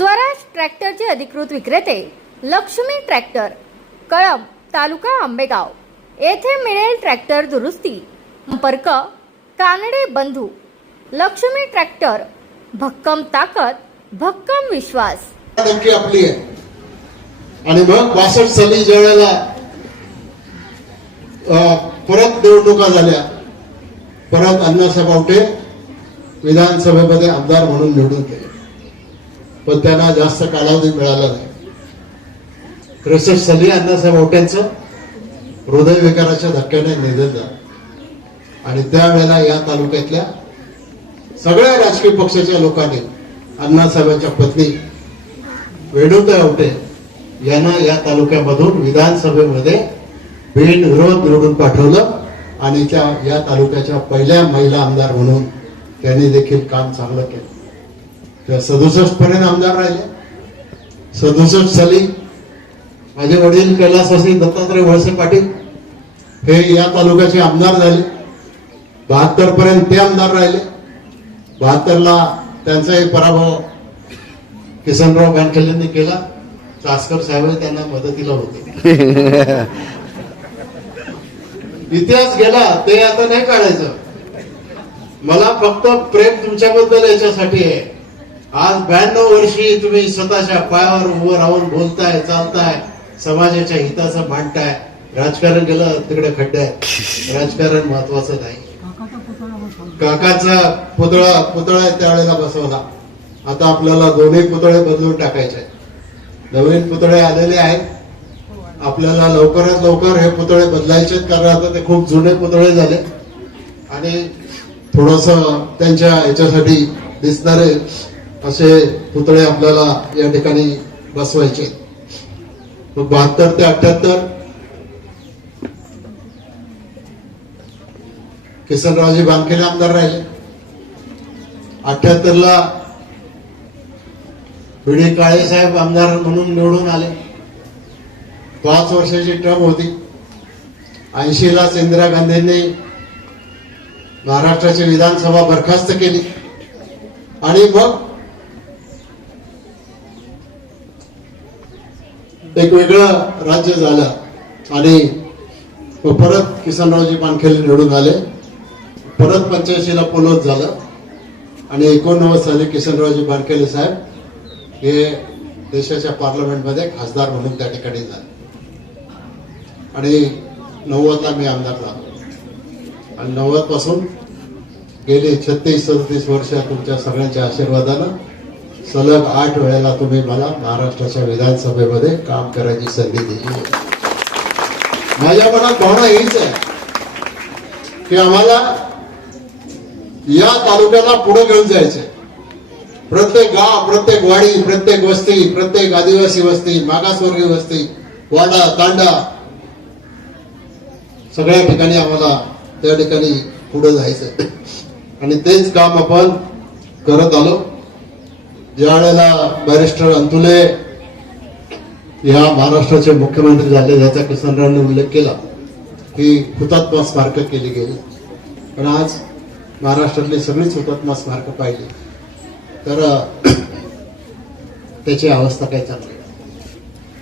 स्वराज ट्रॅक्टरचे अधिकृत विक्रेते लक्ष्मी ट्रॅक्टर, कळंब, तालुका आंबेगाव येथे मिळेल ट्रॅक्टर दुरुस्ती. संपर्क कानडे बंधू. लक्ष्मी ट्रॅक्टर, भक्कम ताकद, भक्कम विश्वास. नक्की आपली आहे. आणि मग 62 साली ज्या वेळेला परत निवडणुका झाल्या, परत अण्णासाहेब आवटे विधानसभेमध्ये आमदार म्हणून निवडून गेले, पण त्यांना जास्त कालावधी मिळाला नाही. 63 साली अण्णासाहेब आवट्यांचं हृदयविकाराच्या धक्क्याने निधन झालं. आणि त्यावेळेला या तालुक्यातल्या सगळ्या राजकीय पक्षाच्या लोकांनी अण्णासाहेबांच्या पत्नी वेणुताई आवटे यांना या तालुक्यामधून विधानसभेमध्ये बिनविरोध निवडून पाठवलं. आणि या तालुक्याच्या पहिल्या महिला आमदार म्हणून त्यांनी देखील काम चांगलं केलं. त्या 67 पर्यंत आमदार राहिले. 67 साली माझे वडील कैलासवासी दत्तात्रय वळसे पाटील हे या तालुक्याचे आमदार झाले. 72 पर्यंत ते आमदार राहिले. 72ला त्यांचाही पराभव किसनराव गानखेलेंनी केला. चासकर साहेब त्यांना मदतीला होते. इतिहास गेला ते आता नाही काढायचं. मला फक्त प्रेम तुमच्याबद्दल याच्यासाठी आहे. आज 92 वर्षी तुम्ही स्वतःच्या पायावर उभं राहून बोलताय, चालताय, समाजाच्या हिताचं मांडताय. राजकारण गेलं तिकडे खड्डे आहेत. राजकारण महत्वाचं नाही. काकाचा पुतळा त्यावेळेला बसवला. आता आपल्याला दोन्ही पुतळे बदलून टाकायचे. नवीन पुतळे आलेले आहेत. आपल्याला लवकरात लवकर हे पुतळे बदलायचे, कारण आता ते खूप जुने पुतळे झाले आणि थोडस त्यांच्या याच्यासाठी दिसणारे असे पुतळे आपल्याला या ठिकाणी बसवायचे. 72 ते 78 किसनरावजी बानखेले आमदार राहिले. 78ला बीडी काळे साहेब आमदार म्हणून निवडून आले. 5 वर्षाची टर्म होती. 80लाच इंदिरा गांधींनी महाराष्ट्राची विधानसभा बरखास्त केली आणि मग एक वेगळं राज्य झालं. आणि परत किसनरावजी बानखेले निवडून आले. परत 85ला पोलोद झालं आणि 89 साली किसनरावजी बानखेले साहेब हे देशाच्या पार्लमेंटमध्ये खासदार म्हणून त्या ठिकाणी झाले. आणि 90ला मी आमदार झालो. आणि 90 पासून गेले 36-37 वर्ष तुमच्या सगळ्यांच्या आशीर्वादानं सलग 8 वेळेला तुम्ही मला महाराष्ट्राच्या विधानसभेमध्ये काम करायची संधी दिली. माझ्या मनात भावना हीच आहे की आम्हाला या तालुक्याला पुढे घेऊन जायचंय. प्रत्येक गाव, प्रत्येक वाडी, प्रत्येक वस्ती, प्रत्येक आदिवासी वस्ती, मागासवर्गीय वस्ती, वाडा तांडा सगळ्या ठिकाणी आम्हाला त्या ठिकाणी पुढे जायचंय. आणि तेच काम आपण करत आलो. ज्या वेळेला बॅरिस्टर अंतुले या महाराष्ट्राचे मुख्यमंत्री झाले, ज्याचा किसनरावांनी उल्लेख केला की हुतात्मा स्मारक केली गेली. पण आज महाराष्ट्रातली सगळीच हुतात्मा स्मारक पाहिली तर त्याची अवस्था काय चांगली.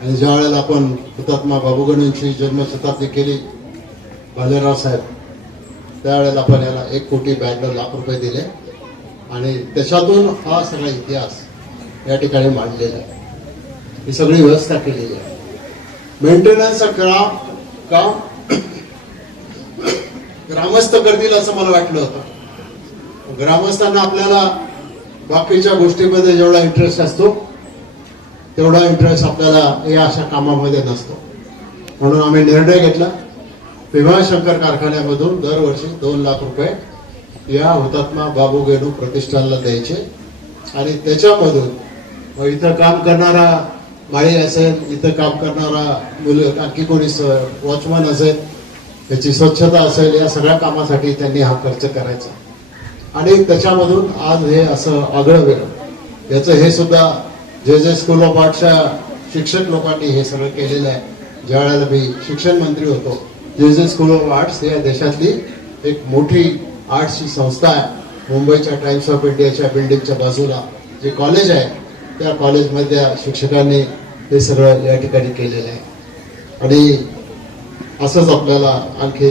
आणि ज्या वेळेला आपण हुतात्मा बाबूगणेंची जन्मशताब्दी केली भालेराव साहेब, त्यावेळेला आपण याला 1,92,00,000 रुपये दिले आणि त्याच्यातून हा सगळा इतिहास या ठिकाणी मांडलेला आहे. ही सगळी व्यवस्था केलेली आहे. मेंटेनन्सचं काम ग्रामस्थ करतील असं मला वाटलं होतं. ग्रामस्थांना आपल्याला बाकीच्या गोष्टीमध्ये जेवढा इंटरेस्ट असतो तेवढा इंटरेस्ट आपल्याला या अशा कामामध्ये नसतो. म्हणून आम्ही निर्णय घेतला भीमाशंकर कारखान्यामधून दरवर्षी 2 लाख रुपये या हुतात्मा बाबू गेनू प्रतिष्ठानला द्यायचे. आणि त्याच्यामधून इथं काम करणारा बाई असेल, इथं काम करणारा मुलं, आणखी कोणी वॉचमन असेल, त्याची स्वच्छता असेल, या सगळ्या कामासाठी त्यांनी हा खर्च करायचा. आणि त्याच्यामधून आज हे असं आगळं वेगळं याचं हे सुद्धा जे स्कूल ऑफ आर्टच्या शिक्षक लोकांनी हे सगळं केलेलं आहे. ज्या वेळेला मी शिक्षण मंत्री होतो, जे स्कूल ऑफ आर्ट्स या देशातली एक मोठी आर्ट्सची संस्था आहे. मुंबईच्या टाइम्स ऑफ इंडियाच्या बिल्डिंगच्या बाजूला जे कॉलेज आहे त्या कॉलेजमधल्या शिक्षकांनी हे सगळं या ठिकाणी केलेलं आहे आणि असंच आपल्याला आणखी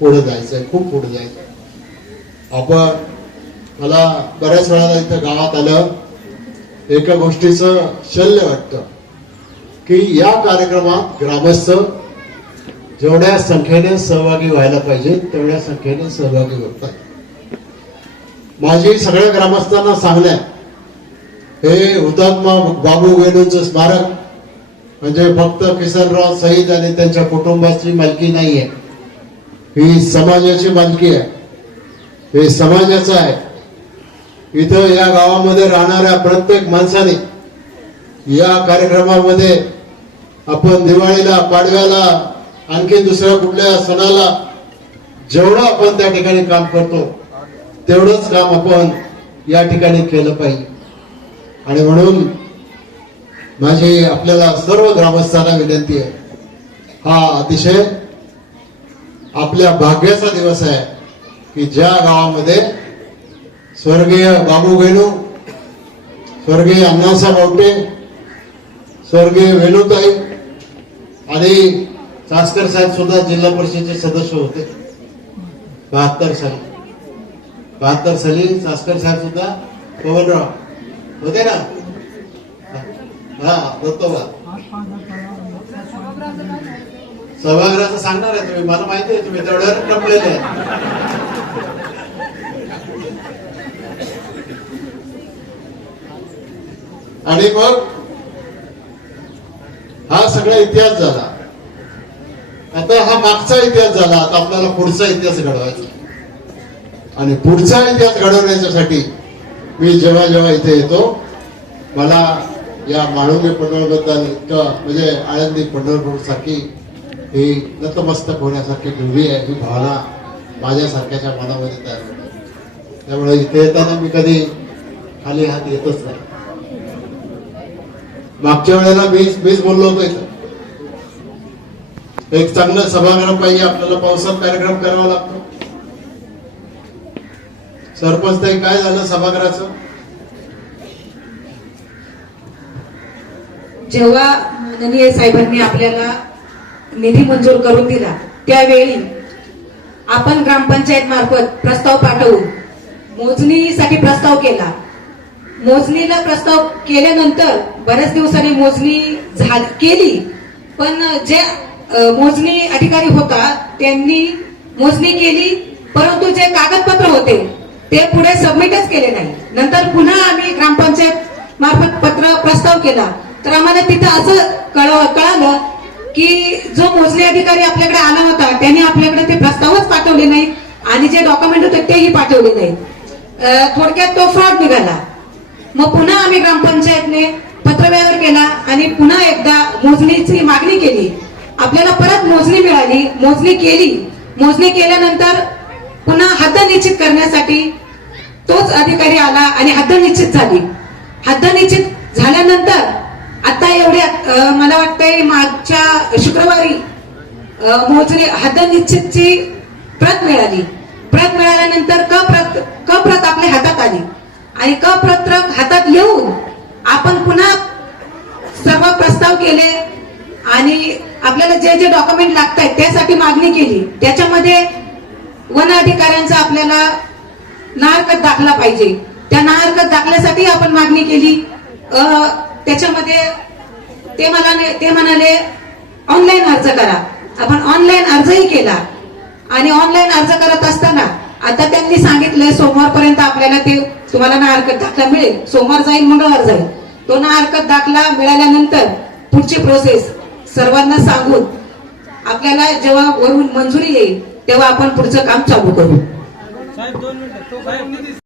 पुढे जायचंय, खूप पुढे जायचंय. मला बऱ्याच वेळा इथं गावात आलं एका गोष्टीचं शल्य वाटतं की या कार्यक्रमात ग्रामस्थ जेवढ्या संख्येने सहभागी व्हायला पाहिजे तेवढ्या संख्येने सहभागी होतात. माझी सगळ्या ग्रामस्थांना सांगण्या हे हुतात्मा बाबू वेणूंचं स्मारक म्हणजे फक्त किसनराव शहीद आणि त्यांच्या कुटुंबाची मालकी नाहीये, ही समाजाची मालकी आहे, हे समाजाचं आहे. इथं या गावामध्ये राहणाऱ्या प्रत्येक माणसाने या कार्यक्रमामध्ये आपण दिवाळीला, पाडव्याला, आणखी दुसऱ्या कुठल्या सणाला जेवढं आपण त्या ठिकाणी काम करतो तेवढंच काम आपण या ठिकाणी केलं पाहिजे. आणि म्हणून माझी आपल्याला सर्व ग्रामस्थांना विनंती आहे, हा अतिशय आपल्या भाग्याचा दिवस आहे की ज्या गावामध्ये स्वर्गीय बाबू वेणू, स्वर्गीय अण्णासाहेब आवटे, स्वर्गीय वेणूताई आणि चासकर साहेब सुद्धा जिल्हा परिषदेचे सदस्य होते 72 साली चासकर साहेब सुद्धा पवनराव होते ना. हा दत्तोबा सभागृहाचं सांगणार आहे तुम्ही, मला माहिती आहे तुम्ही तेवढ्यावर टपलेले आहे. आणि मग हा सगळा इतिहास झाला. आता हा मागचा इतिहास झाला, आता आपल्याला पुढचा इतिहास घडवायचा. आणि पुढचा इतिहास घडवण्यासाठी मी जेव्हा जेव्हा इथे येतो मला या म्हाळुंगे पंढरपूरबद्दल इतकं म्हणजे आळंदी पंढरपूर सारखी ही नतमस्तक होण्यासारखी ध्रुवी आहे, ही भावना माझ्यासारख्याच्या मनामध्ये तयार होते. त्यामुळे इथे येताना मी कधी खाली हात येतच नाही. मागच्या वेळेला मीच बोललो होतो इथं एक चांगलं सभागृह पाहिजे, आपल्याला पावसात कार्यक्रम करावा लागतो. सरपंच ताई काय झालं सभागृहाचं? जेव्हा माननीय साहेबांनी आपल्याला निधी मंजूर करून दिला त्यावेळी आपण ग्रामपंचायत मार्फत प्रस्ताव पाठवून मोजणीसाठी प्रस्ताव केला. मोजणीला प्रस्ताव केल्यानंतर बऱ्याच दिवसांनी मोजणी केली, पण जे मोजणी अधिकारी होता त्यांनी मोजणी केली परंतु जे कागदपत्र होते ते पुढे सबमिटच केले नाही. नंतर पुन्हा आम्ही ग्रामपंचायत मार्फत प्रस्ताव केला तर आम्हाला तिथं असं कळालं की जो मोजणी अधिकारी आपल्याकडे आला होता त्यांनी आपल्याकडे ते प्रस्तावच पाठवले नाही आणि जे डॉक्युमेंट होते तेही पाठवले नाही. थोडक्यात तो फ्रॉड निघाला. मग पुन्हा आम्ही ग्रामपंचायतने पत्रव्यवहार केला आणि पुन्हा एकदा मोजणीची मागणी केली. आपल्याला परत मोजणी मिळाली, मोजणी केली. मोजणी केल्यानंतर पुन्हा हद्द निश्चित करण्यासाठी तोच अधिकारी आला आणि हद्द निश्चित झाली. हद्द निश्चित झाल्यानंतर आता एवढ्या मला वाटतंय मागच्या शुक्रवारी मोजणी हद्द निश्चितची प्रत मिळाली. प्रत मिळाल्यानंतर क प्रत आपल्या हातात आली आणि क पत्र हातात येऊन आपण पुन्हा सर्व प्रस्ताव केले आणि आपल्याला जे जे डॉक्युमेंट लागत आहेत त्यासाठी मागणी केली. त्याच्यामध्ये वन अधिकाऱ्यांचा आपल्याला ना हरकत दाखला पाहिजे, त्या ना हरकत दाखल्यासाठी आपण मागणी केली. त्याच्यामध्ये ते म्हणाले ऑनलाईन अर्ज करा. आपण ऑनलाईन अर्जही केला आणि ऑनलाईन अर्ज करत असताना आता त्यांनी सांगितलंय सोमवारपर्यंत आपल्याला ते तुम्हाला ना हरकत दाखला मिळेल. सोमवार जाईल, मंगळवार जाईल. तो ना हरकत दाखला मिळाल्यानंतर पुढची प्रोसेस सर्वांना सांगून आपल्याला जेव्हा वरून मंजुरी येईल तेव्हा आपण पुढचं काम चालू करू.